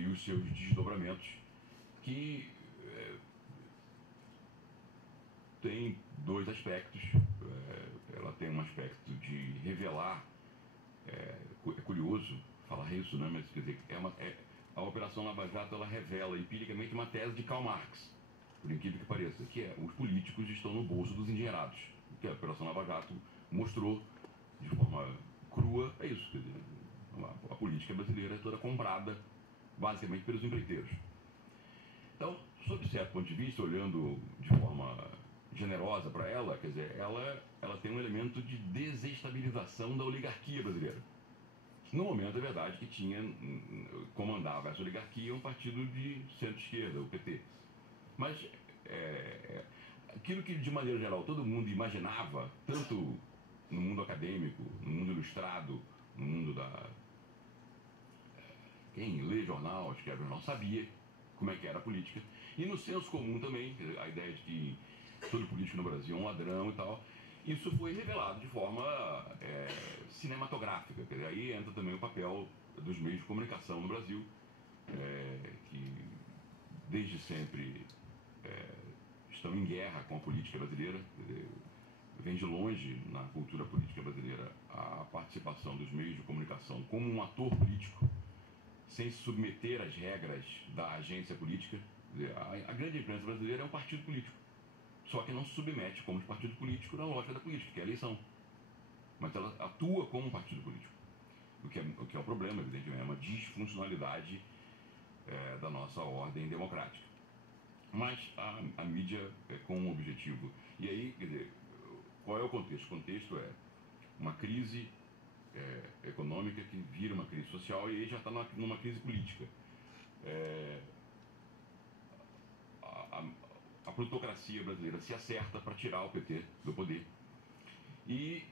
e os seus desdobramentos, que tem dois aspectos. Ela tem um aspecto de revelar, é curioso falar isso, né? Mas quer dizer, a Operação Lava Jato, ela revela empiricamente uma tese de Karl Marx, por incrível que pareça, que é: os políticos estão no bolso dos engenheirados. O que a Operação Lava Jato mostrou de forma crua é isso. Quer dizer, a política brasileira é toda comprada basicamente pelos empreiteiros. Então, sob certo ponto de vista, olhando de forma generosa para ela, quer dizer, ela tem um elemento de desestabilização da oligarquia brasileira. No momento, é verdade que comandava essa oligarquia um partido de centro-esquerda, o PT. Mas aquilo que, de maneira geral, todo mundo imaginava, tanto no mundo acadêmico, no mundo ilustrado, no mundo da... Quem lê jornal, escreve jornal, sabia como é que era a política. E no senso comum também, a ideia de que todo político no Brasil é um ladrão e tal. Isso foi revelado de forma cinematográfica. Quer dizer, aí entra também o papel dos meios de comunicação no Brasil, que desde sempre estão em guerra com a política brasileira. Vem de longe, na cultura política brasileira, a participação dos meios de comunicação como um ator político, sem se submeter às regras da agência política. A grande imprensa brasileira é um partido político, só que não se submete como partido político na lógica da política, que é a eleição. Mas ela atua como um partido político, o que é o problema, evidentemente, é uma disfuncionalidade da nossa ordem democrática. Mas a mídia é com um objetivo. E aí, quer dizer, qual é o contexto? O contexto é uma crise econômica que vira uma crise social, e aí já está numa crise política. A plutocracia brasileira se acerta para tirar o PT do poder. E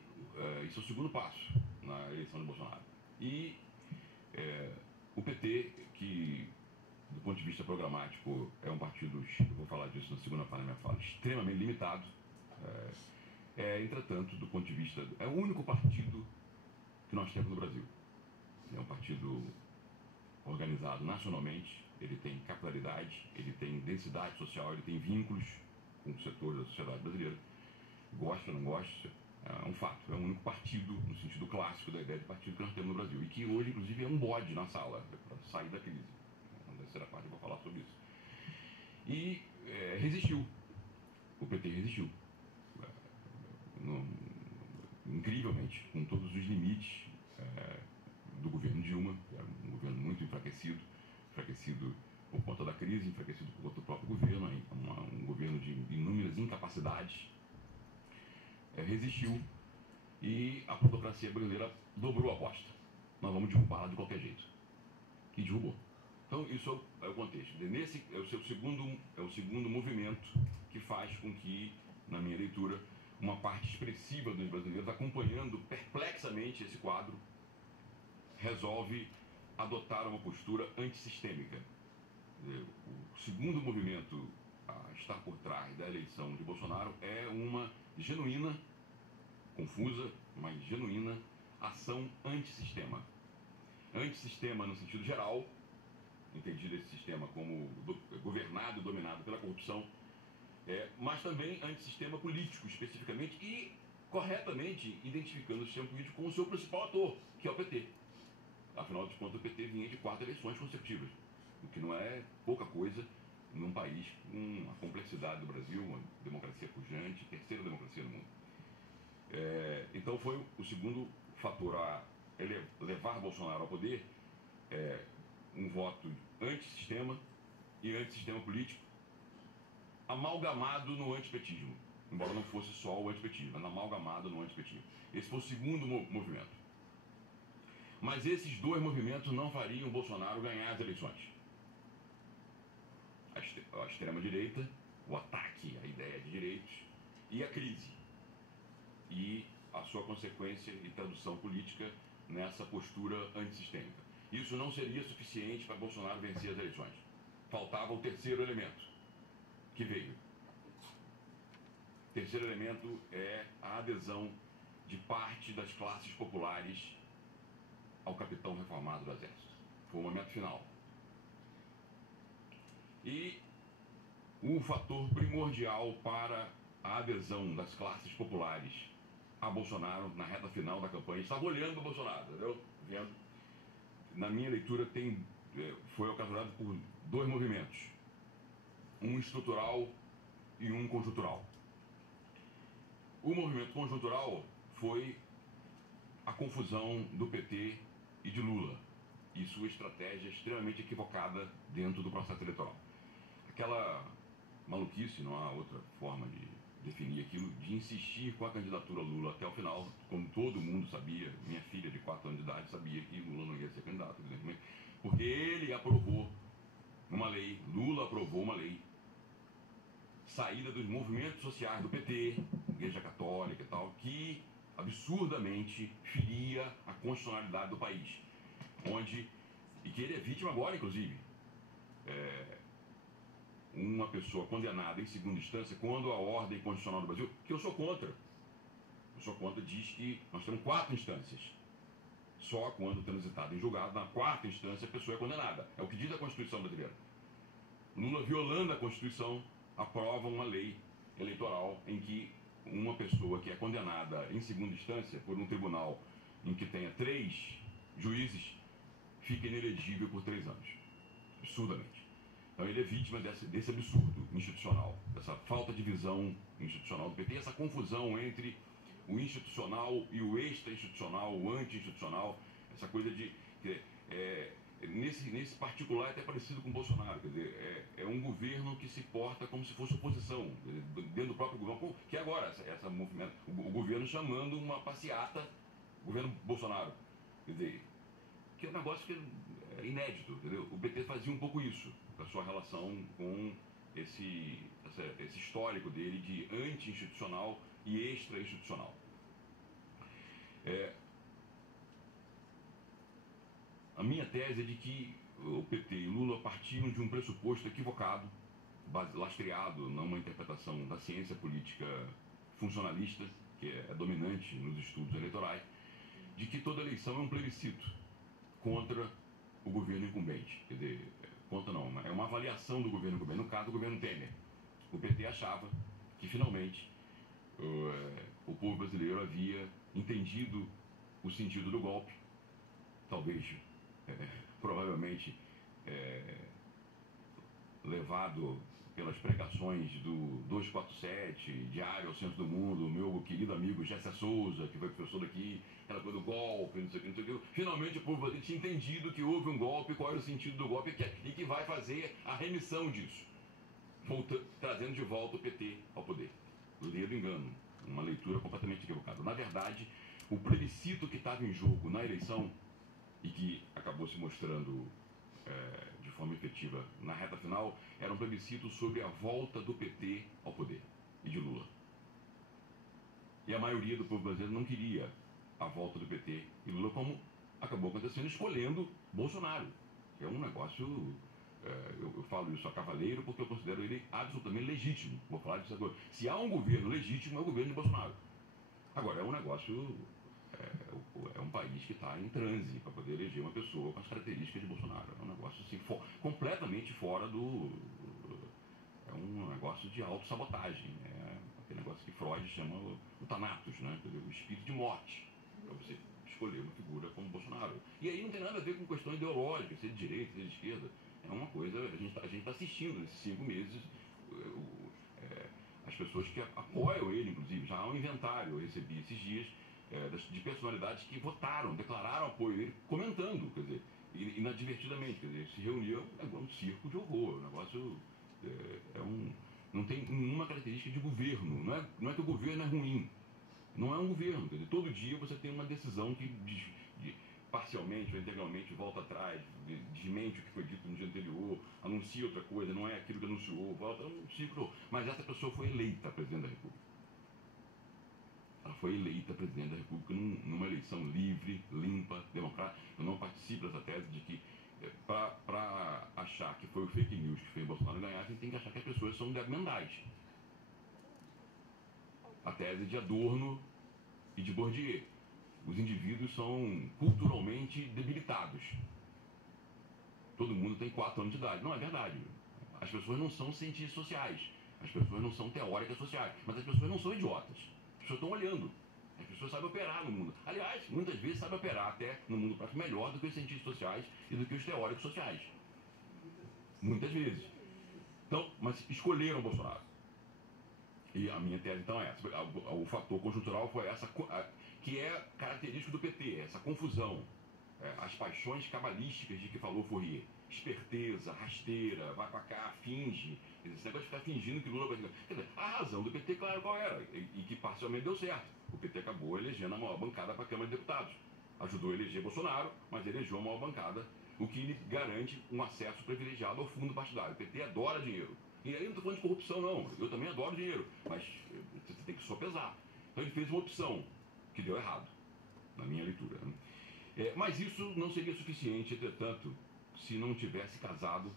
isso é o segundo passo na eleição de Bolsonaro. E o PT, que do ponto de vista programático é um partido, eu vou falar disso na segunda parte da minha fala, extremamente limitado, entretanto, do ponto de vista... é o único partido que nós temos no Brasil. É um partido organizado nacionalmente, ele tem capilaridade, ele tem densidade social, ele tem vínculos com o setor da sociedade brasileira. Gosta ou não gosta, é um fato. É o único partido, no sentido clássico da ideia de partido, que nós temos no Brasil. E que hoje, inclusive, é um bode na sala para sair da crise. Na terceira parte eu vou falar sobre isso. E resistiu. O PT resistiu. Incrivelmente, com todos os limites do governo Dilma, que era um governo muito enfraquecido por conta da crise, enfraquecido por conta do próprio governo, um governo de inúmeras incapacidades, resistiu, e a plutocracia brasileira dobrou a aposta. Nós vamos derrubá-la de qualquer jeito. E derrubou. Então, isso é o contexto. Nesse é o segundo movimento que faz com que, na minha leitura, uma parte expressiva dos brasileiros, acompanhando perplexamente esse quadro, resolve adotar uma postura antissistêmica. O segundo movimento a estar por trás da eleição de Bolsonaro é uma genuína, confusa, mas genuína ação antissistema. Antissistema no sentido geral, entendido esse sistema como governado e dominado pela corrupção, mas também antissistema político, especificamente, e corretamente identificando o sistema político como o seu principal ator, que é o PT. Afinal de contas, o PT vinha de 4 eleições consecutivas, o que não é pouca coisa num país com a complexidade do Brasil, uma democracia pujante, terceira democracia do mundo. Então foi o segundo fator a levar Bolsonaro ao poder, um voto antissistema e antissistema político, amalgamado no antipetismo, embora não fosse só o antipetismo, mas amalgamado no antipetismo. Esse foi o segundo movimento. Mas esses dois movimentos não fariam Bolsonaro ganhar as eleições. A extrema-direita, o ataque à ideia de direitos, e a crise. E a sua consequência e tradução política nessa postura antissistêmica. Isso não seria suficiente para Bolsonaro vencer as eleições. Faltava o terceiro elemento, que veio. O terceiro elemento é a adesão de parte das classes populares ao capitão reformado do Exército. Foi o momento final. E o fator primordial para a adesão das classes populares a Bolsonaro na reta final da campanha. Estava olhando o Bolsonaro, entendeu? Vendo. Na minha leitura, foi ocasionado por dois movimentos. Um estrutural e um conjuntural. O movimento conjuntural foi a confusão do PT e de Lula e sua estratégia extremamente equivocada dentro do processo eleitoral. Aquela maluquice, não há outra forma de definir aquilo, de insistir com a candidatura Lula até o final, como todo mundo sabia, minha filha de 4 anos de idade sabia que Lula não ia ser candidato, evidentemente, porque ele aprovou uma lei, Lula aprovou uma lei, saída dos movimentos sociais do PT, Igreja Católica e tal, que absurdamente feria a constitucionalidade do país, e que ele é vítima agora, inclusive. Uma pessoa condenada em segunda instância, quando a ordem constitucional do Brasil, que eu sou contra, diz que nós temos 4 instâncias. Só quando transitado em julgado, na 4ª instância, a pessoa é condenada. É o que diz a Constituição brasileira. Lula, violando a Constituição, aprova uma lei eleitoral em que uma pessoa que é condenada em segunda instância por um tribunal em que tenha 3 juízes fica inelegível por 3 anos. Absurdamente. Então ele é vítima desse absurdo institucional, dessa falta de visão institucional do PT, essa confusão entre o institucional e o extra-institucional, o anti-institucional, essa coisa de... Nesse particular é até parecido com o Bolsonaro, quer dizer, é um governo que se porta como se fosse oposição, dentro do próprio governo, que é agora essa movimento, o governo chamando uma passeata, o governo Bolsonaro, quer dizer, que é um negócio que é inédito, entendeu? O PT fazia um pouco isso, a sua relação com esse histórico dele de anti-institucional e extra-institucional. A minha tese é de que o PT e Lula partiram de um pressuposto equivocado, lastreado numa interpretação da ciência política funcionalista, que é dominante nos estudos eleitorais, de que toda eleição é um plebiscito contra o governo incumbente. Quer dizer, contra não, é uma avaliação do governo incumbente, no caso do governo Temer. O PT achava que finalmente o povo brasileiro havia entendido o sentido do golpe, talvez, provavelmente, levado pelas pregações do 247, Diário ao Centro do Mundo, o meu querido amigo Gessa Souza, que foi professor daqui, aquela coisa do golpe, não sei o que, não sei o que. Finalmente o povo tinha entendido que houve um golpe, qual era o sentido do golpe e que vai fazer a remissão disso, trazendo de volta o PT ao poder. Ledo engano, uma leitura completamente equivocada. Na verdade, o plebiscito que estava em jogo na eleição e que acabou se mostrando de forma efetiva na reta final, era um plebiscito sobre a volta do PT ao poder e de Lula. E a maioria do povo brasileiro não queria a volta do PT e Lula, como acabou acontecendo, escolhendo Bolsonaro. É um negócio, eu falo isso a cavaleiro porque eu considero ele absolutamente legítimo. Vou falar disso agora. Se há um governo legítimo, é o governo de Bolsonaro. Agora, é um negócio... É um país que está em transe para poder eleger uma pessoa com as características de Bolsonaro. É um negócio assim, completamente fora do... É um negócio de autossabotagem. É aquele negócio que Freud chama o Thanatos, né? O espírito de morte. Para você escolher uma figura como Bolsonaro. E aí não tem nada a ver com questão ideológica, se é de direita, se é de esquerda. É uma coisa... A gente está assistindo nesses 5 meses... as pessoas que apoiam ele, inclusive. Já há um inventário, eu recebi esses dias... de personalidades que votaram, declararam apoio a ele, comentando, quer dizer, inadvertidamente, quer dizer, se reuniam, é um circo de horror, o negócio não tem nenhuma característica de governo, não é que o governo é ruim, não é um governo, quer dizer, todo dia você tem uma decisão que parcialmente ou integralmente volta atrás, desmente o que foi dito no dia anterior, anuncia outra coisa, não é aquilo que anunciou, volta, é um ciclo, mas essa pessoa foi eleita presidente da República. Ela foi eleita presidente da República numa eleição livre, limpa, democrática. Eu não participo dessa tese de que, para achar que foi o fake news que fez Bolsonaro ganhar, a gente tem que achar que as pessoas são mentais. A tese de Adorno e de Bourdieu. Os indivíduos são culturalmente debilitados. Todo mundo tem 4 anos de idade. Não é verdade. As pessoas não são cientistas sociais, as pessoas não são teóricas sociais, mas as pessoas não são idiotas. As pessoas estão olhando. As pessoas sabem operar no mundo. Aliás, muitas vezes sabem operar até no mundo prático melhor do que os cientistas sociais e do que os teóricos sociais. Muitas vezes. Então, mas escolheram Bolsonaro. E a minha tese, então, é essa. O fator conjuntural foi essa, que é característico do PT, essa confusão. As paixões cabalísticas de que falou Fourier. Esperteza, rasteira, vai pra cá, finge. Esse negócio de ficar fingindo que Lula vai... Quer dizer, a razão do PT, claro, qual era? E que parcialmente deu certo. O PT acabou elegendo a maior bancada para a Câmara de Deputados. Ajudou a eleger Bolsonaro, mas elegeu a maior bancada, o que lhe garante um acesso privilegiado ao fundo partidário. O PT adora dinheiro. E aí não estou falando de corrupção, não. Eu também adoro dinheiro. Mas você tem que sopesar. Então ele fez uma opção que deu errado, na minha leitura. Mas isso não seria suficiente, entretanto, se não tivesse casado,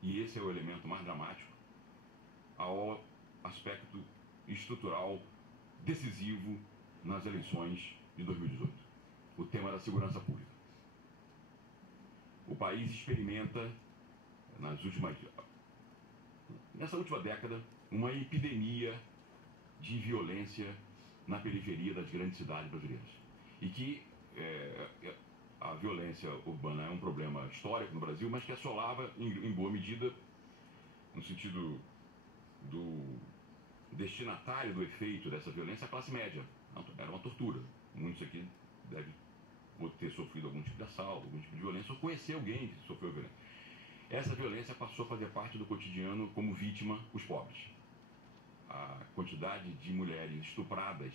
e esse é o elemento mais dramático, ao aspecto estrutural decisivo nas eleições de 2018. O tema da segurança pública. O país experimenta, nessa última década, uma epidemia de violência na periferia das grandes cidades brasileiras. E que a violência urbana é um problema histórico no Brasil, mas que assolava, em boa medida, no sentido do destinatário do efeito dessa violência, a classe média. Era uma tortura. Muitos aqui devem ter sofrido algum tipo de assalto, algum tipo de violência, ou conhecer alguém que sofreu violência. Essa violência passou a fazer parte do cotidiano como vítima os pobres. A quantidade de mulheres estupradas